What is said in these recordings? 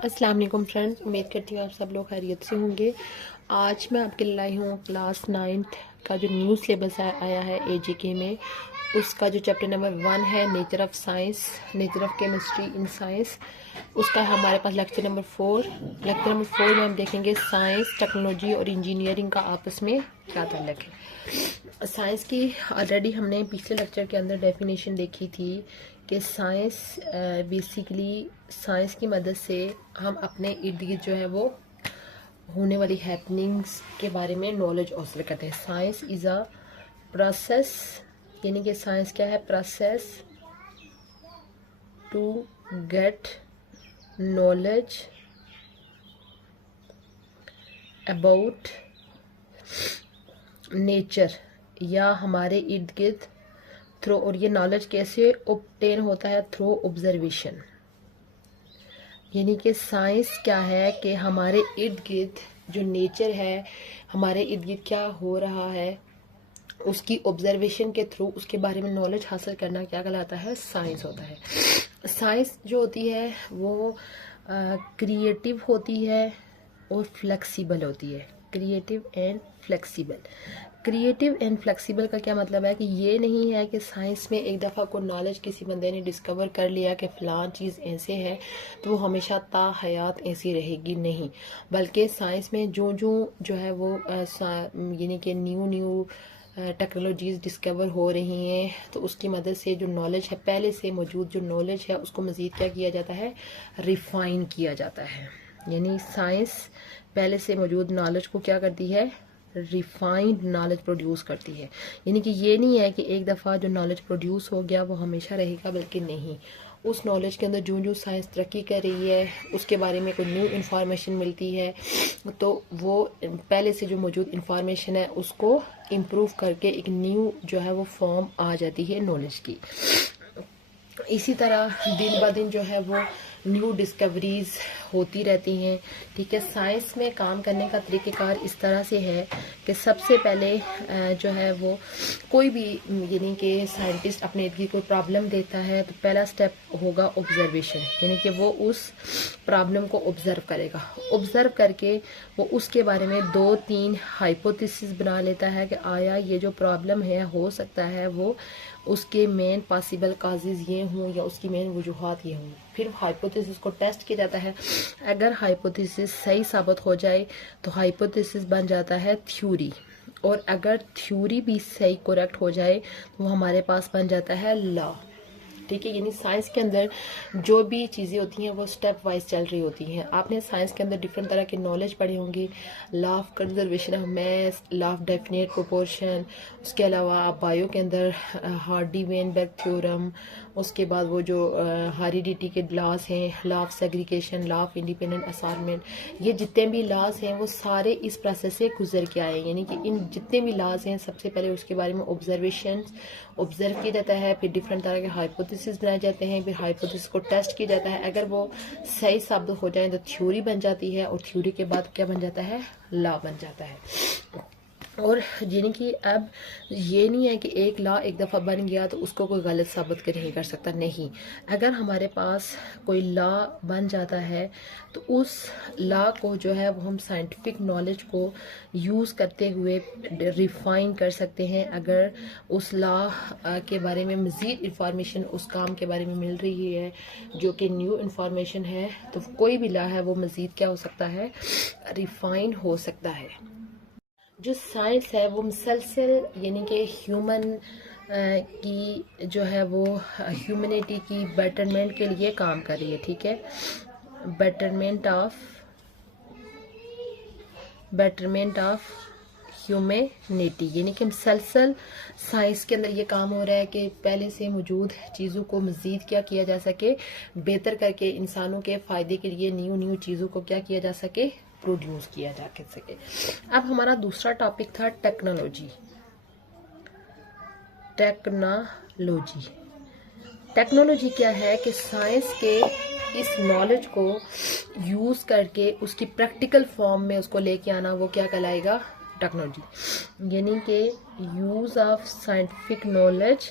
अस्सलाम वालेकुम फ्रेंड्स, उम्मीद करती हूँ आप सब लोग खैरियत से होंगे। आज मैं आपके लिए लाई हूँ क्लास 9th का जो न्यू सिलेबस आया है एजीके में, उसका जो चैप्टर नंबर 1 है nature of science, nature of chemistry in science, उसका हमारे पास लेक्चर नंबर 4। लेक्चर नंबर 4 में हम देखेंगे साइंस, टेक्नोलॉजी और इंजीनियरिंग का आपस में क्या ताल्लुक है। साइंस की ऑलरेडी हमने पिछले लेक्चर के अंदर डेफिनेशन देखी थी कि साइंस बेसिकली साइंस की मदद से हम अपने इर्द गिर्द जो है वो होने वाली हैपनिंग्स के बारे में नॉलेज हासिल करते हैं। साइंस इज़ अ प्रोसेस, यानी कि साइंस क्या है? Process to get knowledge about nature या हमारे इर्द गिर्द थ्रू, और ये नॉलेज कैसे ऑब्टेन होता है? Through observation. यानी कि साइंस क्या है कि हमारे इर्द गिर्द जो नेचर है, हमारे इर्द गिर्द क्या हो रहा है, उसकी ऑब्जर्वेशन के थ्रू उसके बारे में नॉलेज हासिल करना क्या कहलाता है? साइंस होता है। साइंस जो होती है वो क्रिएटिव होती है और फ्लेक्सिबल होती है। Creative and flexible. Creative and flexible का क्या मतलब है कि ये नहीं है कि साइंस में एक दफ़ा को नॉलेज किसी बंदे ने डिस्कवर कर लिया कि फ़लाँ चीज़ ऐसे है तो वो हमेशा ता हयात ऐसी रहेगी, नहीं। बल्कि साइंस में जो है वो यानी कि न्यू टेक्नोलॉजीज़ डिस्कवर हो रही हैं, तो उसकी मदद से जो नॉलेज है, पहले से मौजूद जो नॉलेज है, उसको मज़ीद क्या किया जाता है? रिफ़ाइन किया जाता है। यानी साइंस पहले से मौजूद नॉलेज को क्या करती है? रिफाइंड नॉलेज प्रोड्यूस करती है। यानी कि ये नहीं है कि एक दफ़ा जो नॉलेज प्रोड्यूस हो गया वो हमेशा रहेगा, बल्कि नहीं, उस नॉलेज के अंदर जो साइंस तरक्की कर रही है, उसके बारे में कोई न्यू इन्फॉर्मेशन मिलती है, तो वो पहले से जो मौजूद इन्फॉर्मेशन है उसको इम्प्रूव करके एक न्यू जो है वो फॉर्म आ जाती है नॉलेज की। इसी तरह दिन ब दिन जो है वो न्यू डिस्कवरीज होती रहती हैं। ठीक है, साइंस में काम करने का तरीक़ेकार इस तरह से है कि सबसे पहले जो है वो कोई भी यानी कि साइंटिस्ट अपने इर्द गिर्द कोई प्रॉब्लम देता है तो पहला स्टेप होगा ऑब्जर्वेशन, यानी कि वो उस प्रॉब्लम को ऑब्जर्व करेगा। ऑब्जर्व करके वो उसके बारे में 2-3 हाइपोथेसिस बना लेता है कि आया ये जो प्रॉब्लम है, हो सकता है वो उसके मेन पॉसिबल काजेज ये हों या उसकी मेन वजूहात ये हों। फिर हाइपोथेसिस को टेस्ट किया जाता है। अगर हाइपोथेसिस सही साबित हो जाए तो हाइपोथेसिस बन जाता है थ्योरी, और अगर थ्योरी भी सही करेक्ट हो जाए तो हमारे पास बन जाता है लॉ। ठीक है, यानी साइंस के अंदर जो भी चीज़ें होती हैं वो स्टेप वाइज चल रही होती हैं। आपने साइंस के अंदर डिफरेंट तरह की नॉलेज पढ़ी होंगी, law of conservation of mass, law of definite proportion, उसके अलावा आप बायो के अंदर हार्डी-वेनबर्ग थ्योरम, उसके बाद वो जो हेरिडिटी के लॉज हैं, law of segregation, law of independent assignment, ये जितने भी लॉज हैं वो सारे इस प्रोसेस से गुजर के आए। यानी कि इन जितने भी लॉज हैं सबसे पहले उसके बारे में ऑब्जर्व किया जाता है, फिर डिफरेंट तरह के हाइपोथेसिस बनाए जाते हैं, फिर हाइपोथेसिस को टेस्ट किया जाता है। अगर वो सही साबित हो जाए तो थ्योरी बन जाती है, और थ्योरी के बाद क्या बन जाता है? लॉ बन जाता है। और यानी कि अब ये नहीं है कि एक लॉ एक दफ़ा बन गया तो उसको कोई गलत साबित नहीं कर सकता, नहीं। अगर हमारे पास कोई लॉ बन जाता है तो उस लॉ को जो है वो हम साइंटिफिक नॉलेज को यूज़ करते हुए रिफाइन कर सकते हैं। अगर उस लॉ के बारे में मज़ीद इंफॉर्मेशन उस काम के बारे में मिल रही है जो कि न्यू इंफॉर्मेशन है, तो कोई भी लॉ है वो मज़ीद क्या हो सकता है? रिफाइन हो सकता है। जो साइंस है वो मुसलसल यानी कि ह्यूमन की जो है वो ह्यूमनिटी की बेटरमेंट के लिए काम कर रही है। ठीक है, बेटरमेंट ऑफ ह्यूमनिटी, यानी कि मुसलसल साइंस के अंदर ये काम हो रहा है कि पहले से मौजूद चीज़ों को मज़ीद क्या किया जा सके? बेहतर करके इंसानों के फ़ायदे के लिए न्यू चीज़ों को क्या किया जा सके? प्रोड्यूस किया जा सके। अब हमारा दूसरा टॉपिक था टेक्नोलॉजी। टेक्नोलॉजी क्या है कि साइंस के इस नॉलेज को यूज़ करके उसकी प्रैक्टिकल फॉर्म में उसको लेके आना, वो क्या कहलाएगा? टेक्नोलॉजी। यानी कि use of scientific knowledge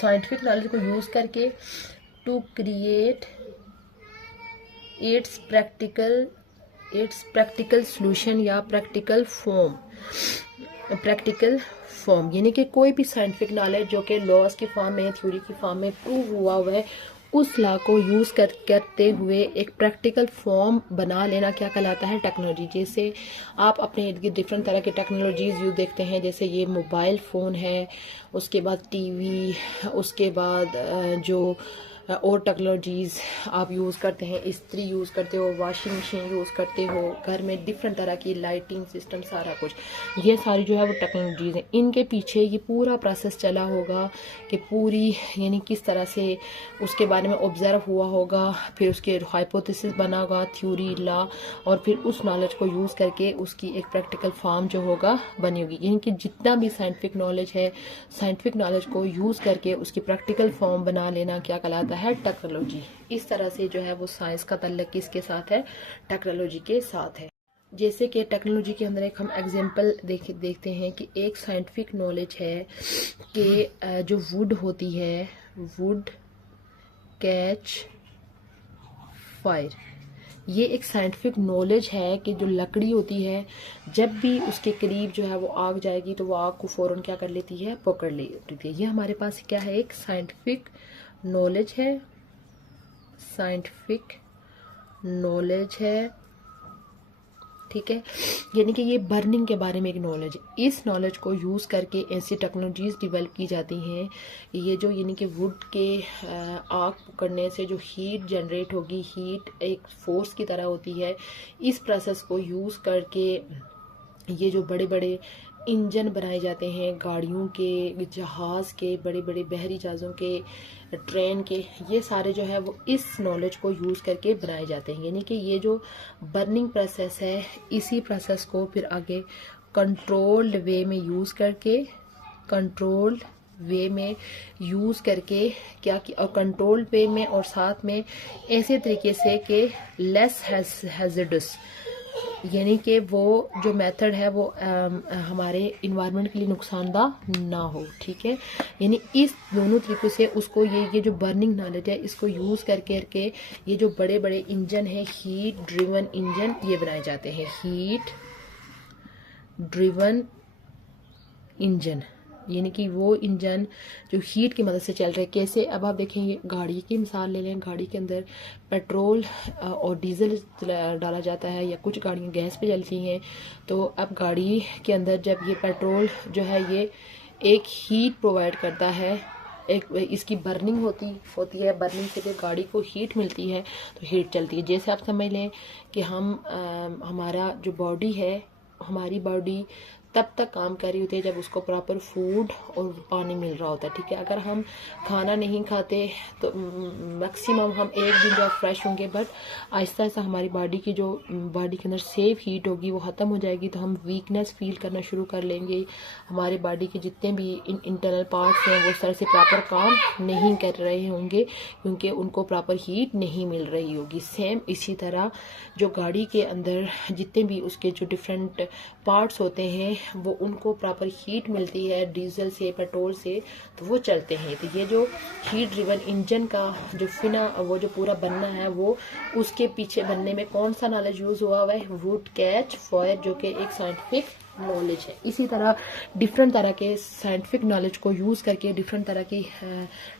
scientific knowledge को यूज़ करके to create its practical solution या प्रैक्टिकल फॉर्म, यानी कि कोई भी साइंटिफिक नॉलेज जो कि लॉज की फॉर्म में, थ्योरी की फॉर्म में प्रूव हुआ है, उस लॉ को यूज़ करते हुए एक प्रैक्टिकल फॉर्म बना लेना क्या कहलाता है? टेक्नोलॉजी। जैसे आप अपने इर्द गिर्द डिफरेंट तरह के टेक्नोलॉजीज़ यूज देखते हैं, जैसे ये मोबाइल फ़ोन है, उसके बाद टीवी, उसके बाद जो और टेक्नोलॉजीज़ आप यूज़ करते हैं, इस्त्री यूज़ करते हो, वॉशिंग मशीन यूज़ करते हो, घर में डिफरेंट तरह की लाइटिंग सिस्टम, सारा कुछ, ये सारी जो है वो टेक्नोलॉजीज़ हैं। इनके पीछे ये पूरा प्रोसेस चला होगा कि पूरी, यानी किस तरह से उसके बारे में ऑब्जर्व हुआ होगा, फिर उसके हाइपोथेसिस बना होगा, थ्योरी, लॉ, और फिर उस नॉलेज को यूज़ करके उसकी एक प्रैक्टिकल फॉर्म जो होगा बनी होगी। यानी कि जितना भी साइंटिफिक नॉलेज है, साइंटिफिक नॉलेज को यूज़ करके उसकी प्रैक्टिकल फॉर्म बना लेना क्या कहलाता है? टेक्नोलॉजी। इस तरह से जो है वो साइंस का ताल्लुक किसके साथ है? टेक्नोलॉजी के साथ है। जैसे कि टेक्नोलॉजी के अंदर एक हम एग्जांपल देखते हैं कि एक साइंटिफिक नॉलेज है कि जो वुड होती है, वुड कैच फायर, ये एक साइंटिफिक नॉलेज है कि जो लकड़ी होती है, जब भी उसके करीब जो है वो आग जाएगी तो वो आग को फौरन क्या कर लेती है? पकड़ लेती है। ये हमारे पास क्या है? एक साइंटिफिक नॉलेज है, साइंटिफिक नॉलेज है, ठीक है। यानी कि ये बर्निंग के बारे में एक नॉलेज है। इस नॉलेज को यूज़ करके ऐसी टेक्नोलॉजीज डेवलप की जाती हैं। ये जो, यानी कि वुड के आग पकड़ने से जो हीट जनरेट होगी, हीट एक फोर्स की तरह होती है, इस प्रोसेस को यूज़ करके ये जो बड़े बड़े इंजन बनाए जाते हैं, गाड़ियों के, जहाज़ के, बड़े बड़े बहरी जहाज़ों के, ट्रेन के, ये सारे जो है वो इस नॉलेज को यूज़ करके बनाए जाते हैं। यानी कि ये जो बर्निंग प्रोसेस है, इसी प्रोसेस को फिर आगे कंट्रोल्ड वे में यूज़ करके, कंट्रोल्ड वे में यूज़ करके क्या कि, और कंट्रोल्ड वे में और साथ में ऐसे तरीके से कि लेस हैजर्डस, यानी कि वो जो मेथड है वो हमारे इन्वायरमेंट के लिए नुकसानदाह ना हो, ठीक है। यानी इस दोनों तरीकों से उसको ये जो बर्निंग नॉलेज है, इसको यूज़ करके ये जो बड़े बड़े इंजन है, हीट ड्रिवन इंजन, ये बनाए जाते हैं। हीट ड्रिवन इंजन, यानी कि वो इंजन जो हीट की मदद से चल रहे हैं। कैसे? अब आप देखेंगे, गाड़ी की मिसाल ले लें, गाड़ी के अंदर पेट्रोल और डीजल डाला जाता है, या कुछ गाड़ियाँ गैस पे चलती हैं। तो अब गाड़ी के अंदर जब ये पेट्रोल जो है ये एक हीट प्रोवाइड करता है, एक इसकी बर्निंग होती है, बर्निंग से जब गाड़ी को हीट मिलती है तो हीट चलती है। जैसे आप समझ लें कि हमारा जो बॉडी है, हमारी बॉडी तब तक काम कर रही होती है जब उसको प्रॉपर फूड और पानी मिल रहा होता है, ठीक है। अगर हम खाना नहीं खाते तो मैक्सिमम हम एक दिन जो फ्रेश होंगे, बट आहिस्ता आहिस्ता हमारी बॉडी के अंदर सेफ हीट होगी वो ख़त्म हो जाएगी, तो हम वीकनेस फील करना शुरू कर लेंगे। हमारे बॉडी के जितने भी इंटरनल पार्ट्स हैं वो सर से प्रॉपर काम नहीं कर रहे होंगे, क्योंकि उनको प्रॉपर हीट नहीं मिल रही होगी। सेम इसी तरह जो गाड़ी के अंदर जितने भी उसके जो डिफरेंट पार्ट्स होते हैं, वो उनको प्रॉपर हीट मिलती है डीजल से, पेट्रोल से, तो वो चलते हैं। तो ये जो हीट ड्रिवन इंजन का जो वो जो पूरा बनना है, वो उसके पीछे बनने में कौन सा नॉलेज यूज़ हुआ है? वुड कैच फायर, जो कि एक साइंटिफिक नॉलेज है। इसी तरह डिफरेंट तरह के साइंटिफिक नॉलेज को यूज़ करके डिफरेंट तरह की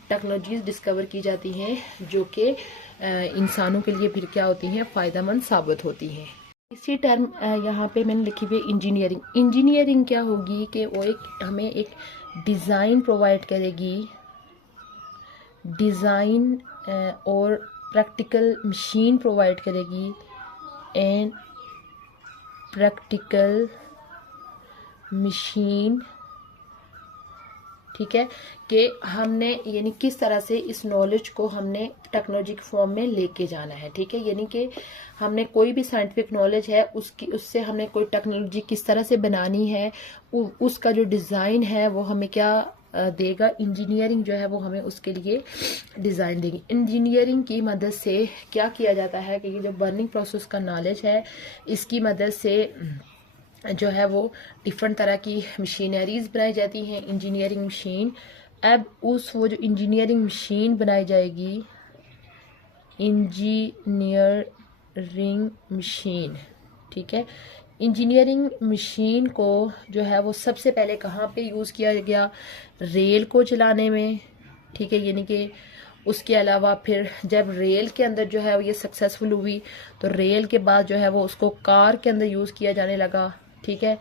टेक्नोलॉजीज डिस्कवर की जाती हैं, जो कि इंसानों के लिए फिर क्या होती हैं? फ़ायदेमंद साबित होती हैं। इसी टर्म यहाँ पे मैंने लिखी हुई इंजीनियरिंग। इंजीनियरिंग क्या होगी कि वो हमें एक डिज़ाइन प्रोवाइड करेगी, डिज़ाइन और प्रैक्टिकल मशीन प्रोवाइड करेगी, एंड प्रैक्टिकल मशीन, ठीक है, कि हमने यानी किस तरह से इस नॉलेज को हमने टेक्नोलॉजी के फॉर्म में लेके जाना है, ठीक है। यानी कि हमने कोई भी साइंटिफिक नॉलेज है उससे हमने कोई टेक्नोलॉजी किस तरह से बनानी है, उसका जो डिज़ाइन है वो हमें क्या देगा? इंजीनियरिंग जो है वो हमें उसके लिए डिज़ाइन देगी। इंजीनियरिंग की मदद से क्या किया जाता है कि जो बर्निंग प्रोसेस का नॉलेज है, इसकी मदद से जो है वो डिफरेंट तरह की मशीनरीज बनाई जाती हैं। इंजीनियरिंग मशीन अब वो जो इंजीनियरिंग मशीन बनाई जाएगी, इंजीनियरिंग मशीन, ठीक है, इंजीनियरिंग मशीन को जो है वो सबसे पहले कहाँ पे यूज़ किया गया, रेल को चलाने में, ठीक है, यानी कि उसके अलावा फिर जब रेल के अंदर जो है वो ये सक्सेसफुल हुई तो रेल के बाद जो है वो उसको कार के अंदर यूज़ किया जाने लगा, ठीक है।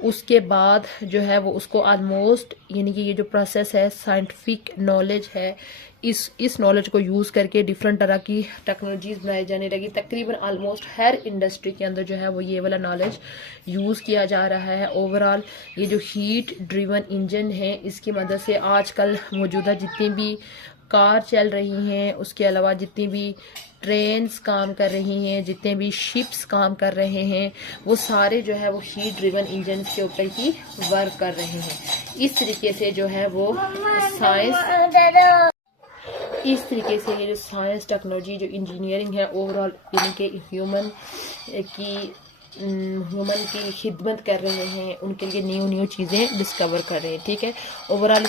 उसके बाद जो है वो उसको ऑलमोस्ट, यानी कि ये जो प्रोसेस है, साइंटिफिक नॉलेज है, इस नॉलेज को यूज़ करके डिफरेंट तरह की टेक्नोलॉजीज बनाई जाने लगी। तकरीबन ऑलमोस्ट हर इंडस्ट्री के अंदर जो है वो ये वाला नॉलेज यूज़ किया जा रहा है। ओवरऑल ये जो हीट ड्रिवन इंजन है, इसकी मदद से आजकल मौजूदा जितनी भी कार चल रही हैं, उसके अलावा जितनी भी ट्रेन्स काम कर रही हैं, जितने भी शिप्स काम कर रहे हैं, वो सारे जो है वो हीट ड्रिवन इंजन के ऊपर ही वर्क कर रहे हैं। इस तरीके से जो है वो ये जो साइंस टेक्नोलॉजी जो इंजीनियरिंग है ओवरऑल, यानी कि ह्यूमन की खिदमत कर रहे हैं, उनके लिए न्यू चीज़ें डिस्कवर कर रहे हैं, ठीक है। ओवरऑल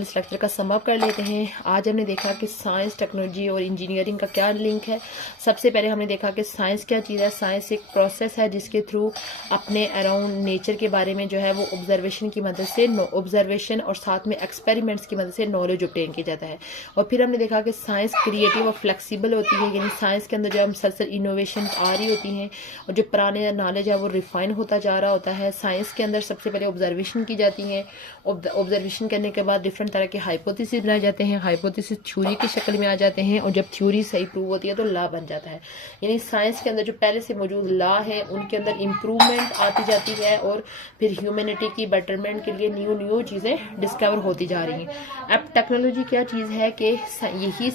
इस लेक्चर का सम अप कर लेते हैं। आज हमने देखा कि साइंस टेक्नोलॉजी और इंजीनियरिंग का क्या लिंक है। सबसे पहले हमने देखा कि साइंस क्या चीज़ है। साइंस एक प्रोसेस है जिसके थ्रू अपने अराउंड नेचर के बारे में जो है वो ऑब्जर्वेशन की मदद से ऑब्जर्वेशन और साथ में एक्सपेरिमेंट्स की मदद से नॉलेज ऑब्टेन किया जाता है। और फिर हमने देखा कि साइंस क्रिएटिव और फ्लेक्सिबल होती है, यानी साइंस के अंदर जो मुसलसल इनोवेशन आ रही होती हैं और जो पुराने नॉलेज है वो रिफाइन होता जा रहा होता है। साइंस के अंदर सबसे पहले ऑब्जर्वेशन की जाती है। ऑब्जर्वेशन करने के बाद डिफरेंट तरह के हाइपोथेसिस बनाए जाते हैं। हाइपोथेसिस थ्योरी की शक्ल में आ जाते हैं और जब थ्योरी सही प्रूव होती है तो लॉ बन जाता है। यानी साइंस के अंदर जो पहले से मौजूद लॉ है उनके अंदर इम्प्रूवमेंट आती जाती है और फिर ह्यूमैनिटी की बेटरमेंट के लिए न्यू चीज़ें डिस्कवर होती जा रही हैं। अब टेक्नोलॉजी क्या चीज़ है कि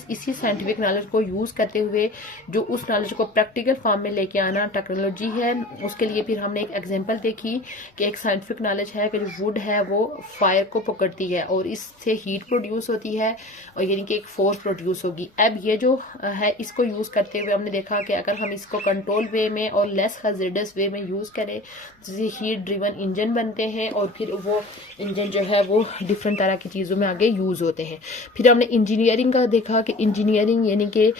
इसी साइंटिफिक नॉलेज को यूज़ करते हुए जो उस नॉलेज को प्रैक्टिकल फॉर्म में लेके आना टेक्नोलॉजी है। उसके लिए फिर हमने एक एग्जांपल देखी कि एक साइंटिफिक नॉलेज है कि जो वुड है वो फायर को पकड़ती है और इससे हीट प्रोड्यूस होती है और यानी कि एक फोर्स प्रोड्यूस होगी। अब ये जो है इसको यूज़ करते हुए हमने देखा कि अगर हम इसको कंट्रोल वे में और लेस हज़ार्डस वे में यूज़ करें तो हीट ड्रिवन इंजन बनते हैं और फिर वो इंजन जो है वो डिफरेंट तरह की चीज़ों में आगे यूज़ होते हैं। फिर हमने इंजीनियरिंग का देखा कि इंजीनियरिंग यानी कि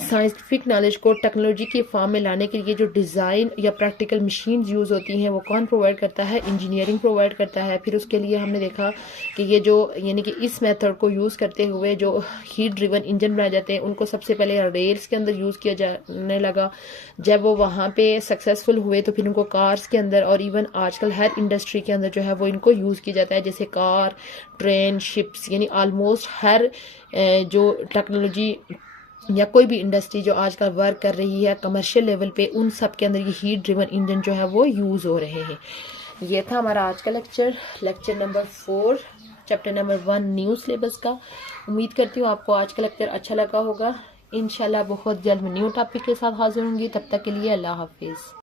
साइंटिफिक नॉलेज को टेक्नोलॉजी के फॉर्म में लाने के लिए जो डिज़ाइन या प्रैक्टिकल मशीन्स यूज़ होती हैं वो कौन प्रोवाइड करता है, इंजीनियरिंग प्रोवाइड करता है। फिर उसके लिए हमने देखा कि ये जो यानी कि इस मेथड को यूज़ करते हुए जो हीट ड्रिवन इंजन बनाए जाते हैं उनको सबसे पहले रेल्स के अंदर यूज़ किया जाने लगा। जब वो वहाँ पे सक्सेसफुल हुए तो फिर उनको कार्स के अंदर और इवन आजकल हर इंडस्ट्री के अंदर जो है वो इनको यूज़ किया जाता है, जैसे कार, ट्रेन, शिप्स, यानी ऑलमोस्ट हर जो टेक्नोलॉजी या कोई भी इंडस्ट्री जो आजकल वर्क कर रही है कमर्शियल लेवल पे, उन सब के अंदर ये हीट ड्रिवन इंजन जो है वो यूज़ हो रहे हैं। ये था हमारा आज का lecture number 4 chapter number 1 new syllabus का। उम्मीद करती हूँ आपको आज का लेक्चर अच्छा लगा होगा। इंशाल्लाह बहुत जल्द मैं न्यू टॉपिक के साथ हाजिर होंगी। तब तक के लिए अल्लाह हाफिज़।